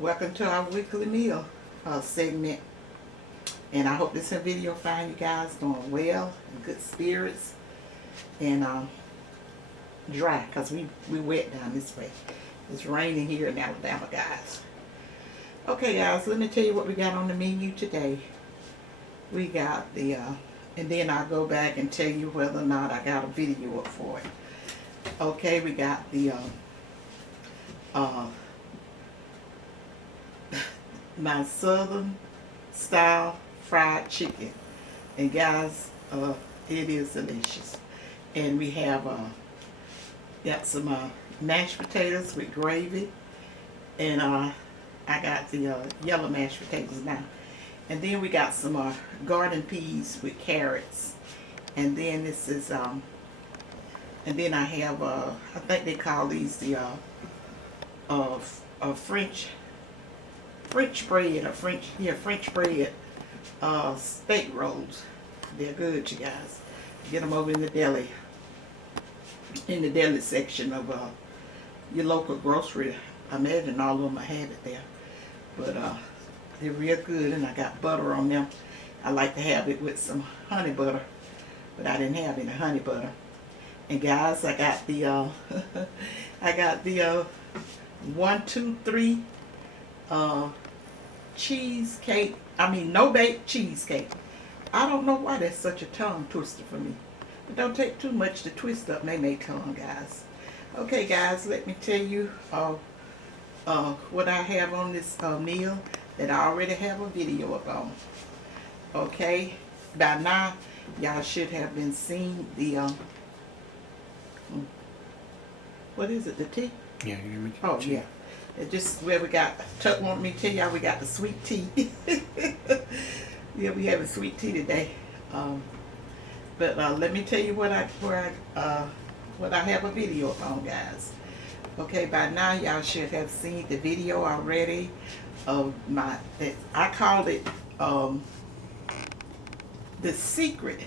Welcome to our weekly meal segment, and I hope this video find you guys doing well, in good spirits, and dry, because we wet down this way. It's raining here in Alabama, guys. Okay, guys, let me tell you what we got on the menu today. We got the and then I'll go back and tell you whether or not I got a video up for it. Okay, we got the my southern style fried chicken, and guys, it is delicious. And we have got some mashed potatoes with gravy, and I got the yellow mashed potatoes now. And then we got some garden peas with carrots, and then this is and then I have I think they call these the French bread, or French bread steak rolls. They're good, you guys. Get them over in the deli section of your local grocery. I imagine all of them have it there, but they're real good, and I got butter on them. I like to have it with some honey butter, but I didn't have any honey butter. And guys, I got the I got the 1-2-3 cheesecake. I mean, no bake cheesecake. I don't know why that's such a tongue twister for me. But don't take too much to twist up my tongue, guys. Okay, guys, let me tell you what I have on this meal that I already have a video up on. Okay, by now y'all should have been seeing the what is it, the tea? Yeah, you're gonna make Oh tea. yeah, it's just where we got. Tuck wanted me to tell y'all we got the sweet tea. Yeah, we having sweet tea today. But let me tell you what I have a video on, guys. Okay, by now y'all should have seen the video already of I called it the secret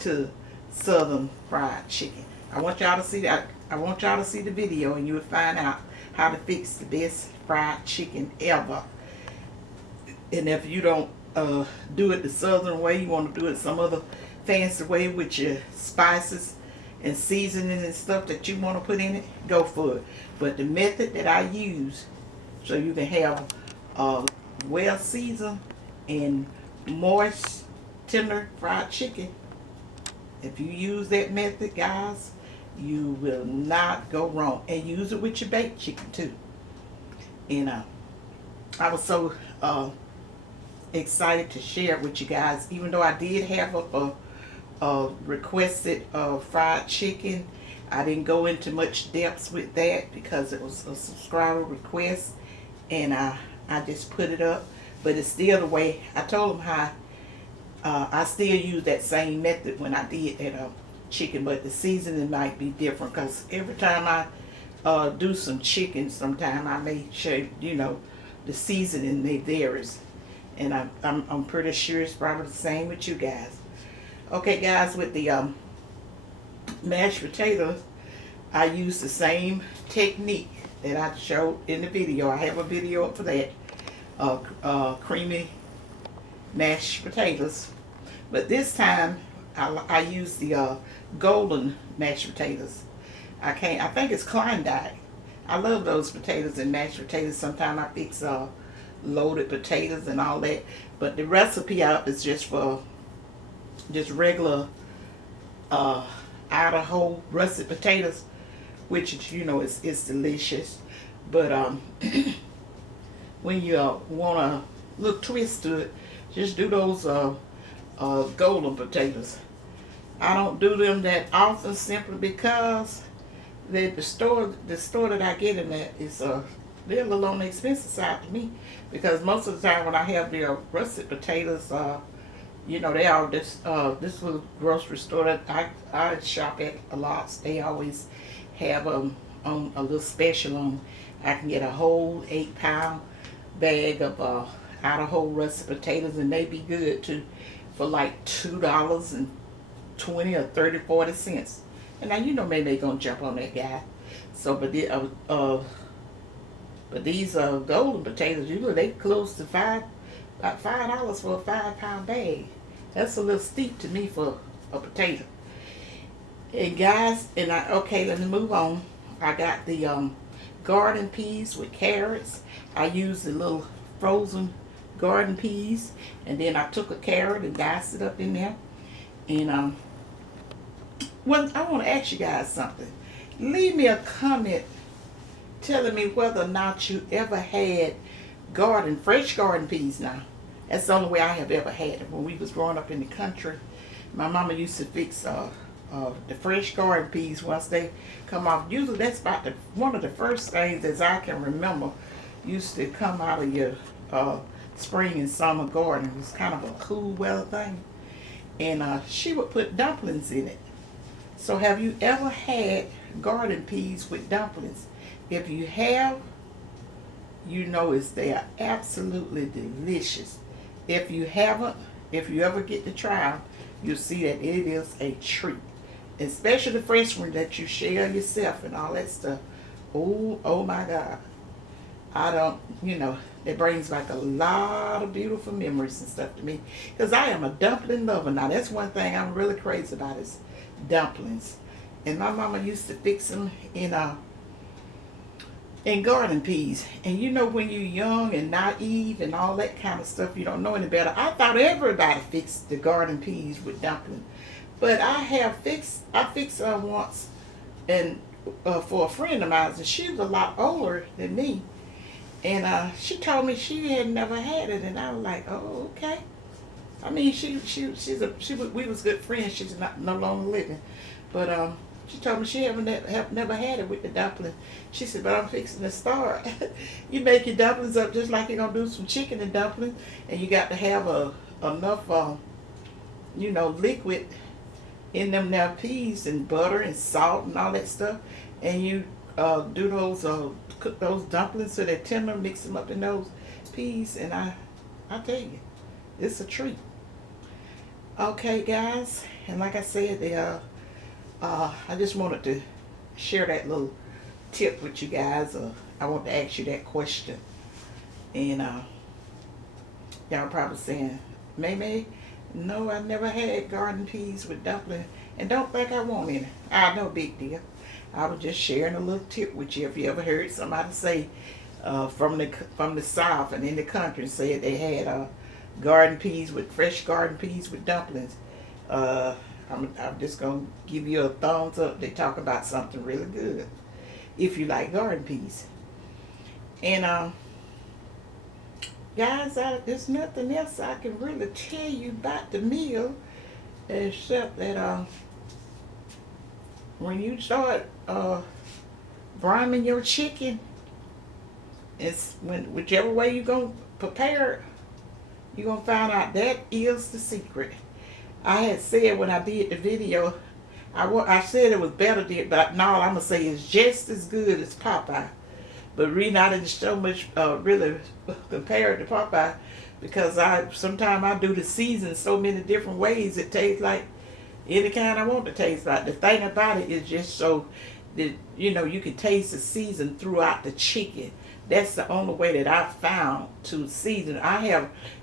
to Southern fried chicken. I want y'all to see that. I want y'all to see the video, and you will find out how to fix the best fried chicken ever. And if you don't do it the Southern way, you want to do it some other fancy way with your spices and seasoning and stuff that you want to put in it, go for it. But the method that I use, so you can have well seasoned and moist, tender fried chicken, if you use that method, guys, you will not go wrong. And use it with your baked chicken too. And I was so excited to share it with you guys, even though I did have a requested fried chicken. I didn't go into much depths with that because it was a subscriber request, and I just put it up. But it's still the way I told them how I still use that same method when I did that chicken, but the seasoning might be different, because every time I do some chicken, sometime I make sure, you know, the seasoning may varies, and I'm pretty sure it's probably the same with you guys. Okay, guys, with the mashed potatoes, I use the same technique that I showed in the video. I have a video up for that, creamy mashed potatoes, but this time I use the golden mashed potatoes. I think it's Klondike. I love those potatoes and mashed potatoes. Sometimes I fix loaded potatoes and all that, but the recipe out is just for just regular Idaho russet potatoes, which is, you know, it's delicious. But when you want a little twist to it, just do those golden potatoes. I don't do them that often, simply because the store that I get in that is they're a little on the expensive side to me, because most of the time when I have their russet potatoes, you know, they all this little grocery store that I shop at a lot, they always have on a little special on. I can get a whole 8-pound bag of Idaho russet potatoes, and they be good too, for like $2.20 or 30-40 cents. And now, you know, maybe they gonna jump on that guy. So, but But these golden potatoes, usually they close to about $5 for a 5 pound bag. That's a little steep to me for a potato. And guys, okay, let me move on. I got the garden peas with carrots. I used the little frozen garden peas, and then I took a carrot and diced it up in there. And well, I want to ask you guys something. Leave me a comment telling me whether or not you ever had fresh garden peas. Now, that's the only way I have ever had it. When we was growing up in the country, my mama used to fix the fresh garden peas once they come off. Usually that's about one of the first things, as I can remember, used to come out of your spring and summer garden. It was kind of a cool weather thing. And she would put dumplings in it. So have you ever had garden peas with dumplings? If you have, you know they are absolutely delicious. If you haven't, if you ever get to try them, you'll see that it is a treat. Especially the fresh one that you share yourself and all that stuff. Oh my God. It brings back a lot of beautiful memories and stuff to me. Because I am a dumpling lover. Now, that's one thing I'm really crazy about is dumplings. And my mama used to fix them in garden peas. And when you're young and naive and all that kind of stuff, you don't know any better. I thought everybody fixed the garden peas with dumplings. But I fixed once and for a friend of mine, and she was a lot older than me. And she told me she had never had it, and I was like, oh, okay. I mean, we was good friends. She's no longer living, but she told me she never had it with the dumpling. She said, but I'm fixing to start. You make your dumplings up just like you're gonna do some chicken and dumplings, and you got to have enough liquid in them now peas and butter and salt and all that stuff, and you do those cook those dumplings so they're tender, mix them up in those peas, and I tell you, it's a treat. Okay, guys, and like I said, I just wanted to share that little tip with you guys. I want to ask you that question, and y'all probably saying, May, no, I never had garden peas with dumplings, and don't think I want any. No big deal. I was just sharing a little tip with you. If you ever heard somebody say from the South and in the country said they had fresh garden peas with dumplings, I'm just gonna give you a thumbs up. They talk about something really good if you like garden peas. And guys, there's nothing else I can really tell you about the meal except that when you start briming your chicken, whichever way you're gonna prepare it, you're gonna find out that is the secret. I had said when I did the video, I said it was better, but now I'm gonna say it's just as good as Popeye. But reason I didn't so much really compare it to Popeye, because sometimes I do the season so many different ways it tastes like any kind I want to taste like. The thing about it is just so that you can taste the season throughout the chicken. That's the only way that I've found to season. I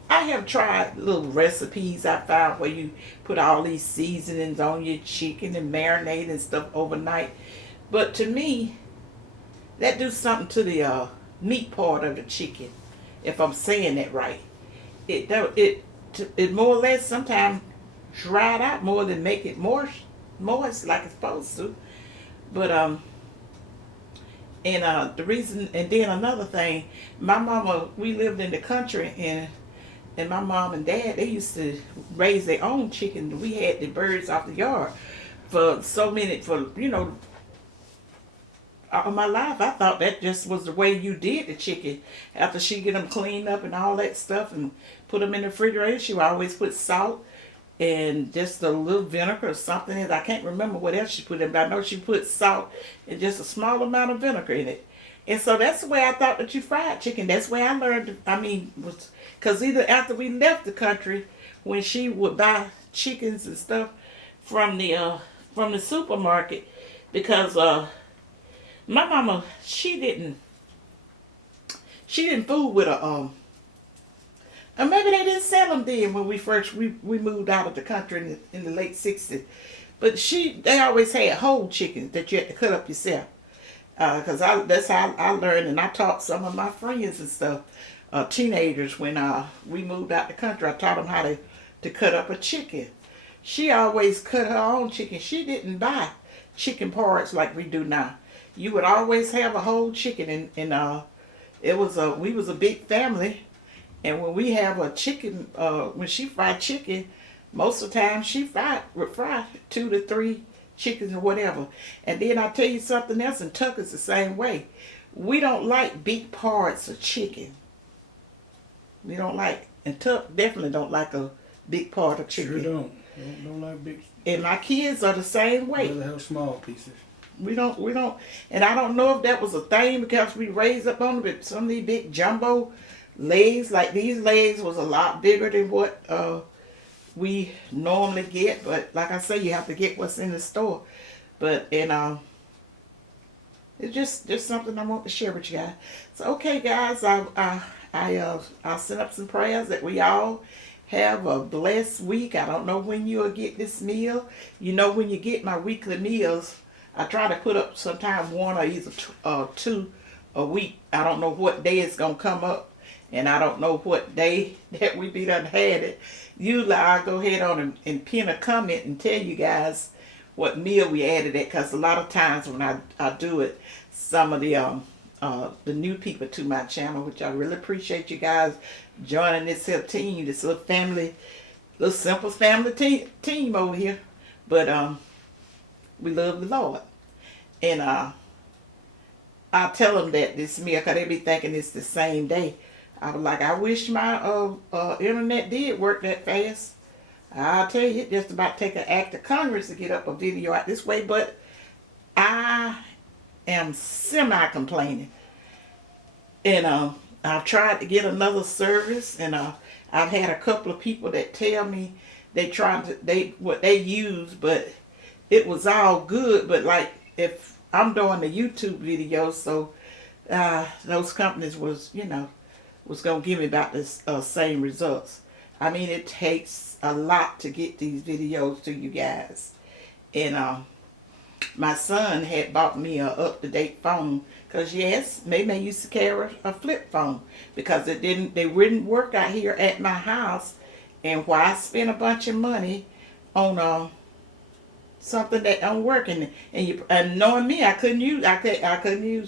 have tried little recipes I found where you put all these seasonings on your chicken and marinate and stuff overnight. But to me, that do something to the meat part of the chicken, if I'm saying that right. It more or less sometimes dry it out more than make it moist like it's supposed to. But the reason, and then another thing, my mama, we lived in the country, and my mom and dad, they used to raise their own chicken. We had the birds off the yard for all my life. I thought that just was the way you did the chicken. After she get them cleaned up and all that stuff and put them in the refrigerator, she would always put salt and just a little vinegar or something. I can't remember what else she put in, but I know she put salt and just a small amount of vinegar in it. And so that's the way I thought that you fried chicken. That's the way I learned. Because either after we left the country, when she would buy chickens and stuff from the supermarket, because my mama, she didn't she didn't fool with a or maybe they didn't sell them then when we moved out of the country in the late 60s. But they always had whole chickens that you had to cut up yourself. Because that's how I learned, and I taught some of my friends and stuff, teenagers, when we moved out the country. I taught them how to cut up a chicken. She always cut her own chicken. She didn't buy chicken parts like we do now. You would always have a whole chicken, and we was a big family. And when we have a chicken, when she fried chicken, most of the time she would fry 2 to 3 chickens or whatever. And then I tell you something else, and Tucker's the same way. We don't like big parts of chicken. We don't like, and Tuck definitely don't like a big part of chicken. Sure don't. Don't like big. And my kids are the same way. Rather have small pieces. We don't, and I don't know if that was a thing because we raised up on them, but some of these big jumbo legs, like these legs was a lot bigger than what we normally get. But like I say, you have to get what's in the store. But it's just something I want to share with you guys. So okay, guys, I'll send up some prayers that we all have a blessed week. I don't know when you'll get this meal. You know, when you get my weekly meals, I try to put up sometime 1 or either 2 a week. I don't know what day it's gonna come up, and I don't know what day that we be done had it. Usually I'll go ahead on and pin a comment and tell you guys what meal we added it, because a lot of times when I do it, some of the new people to my channel, which I really appreciate you guys joining this here team, this little family, little simple family team over here. But we love the Lord. And I'll tell them that this meal, because they be thinking it's the same day. I was like, I wish my internet did work that fast. I'll tell you, it just about take an act of Congress to get up a video out this way. But I am semi-complaining. And I've tried to get another service, and I've had a couple of people that tell me what they use, but it was all good. But like, if I'm doing the YouTube videos, so those companies was gonna give me about this same results. I mean, it takes a lot to get these videos to you guys. And my son had bought me a up-to-date phone, because yes, May used to carry a flip phone because they wouldn't work out here at my house. And why spend a bunch of money on something that don't work? And knowing me, I couldn't use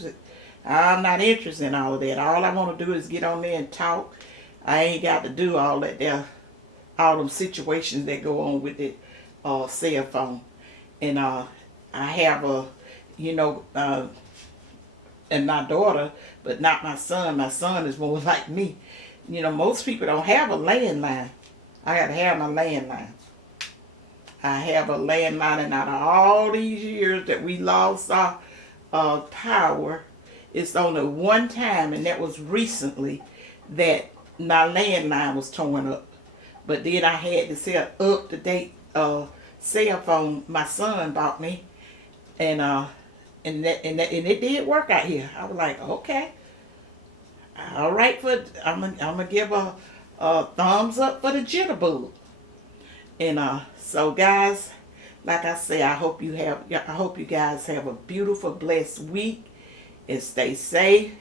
it. I'm not interested in all of that. All I want to do is get on there and talk. I ain't got to do all that there, all them situations that go on with it cell phone. And I have and my daughter, but not my son. My son is more like me. Most people don't have a landline. I got to have my landline. I have a landline, and out of all these years that we lost our power, it's only one time, and that was recently, that my landline was torn up. But then I had this up-to-date cell phone my son bought me, and it did work out here. I was like, okay, all right, I'm gonna give a thumbs up for the jitterbug. And so guys, like I say, I hope you guys have a beautiful, blessed week, and stay safe,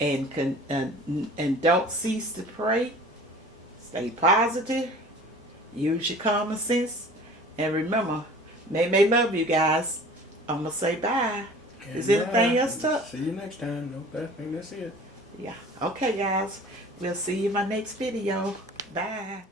and don't cease to pray. Stay positive. Use your common sense, and remember, May love you guys. I'm gonna say bye. Is anything else up? See you next time. No, I think that's it. Yeah. Okay, guys. We'll see you in my next video. Bye.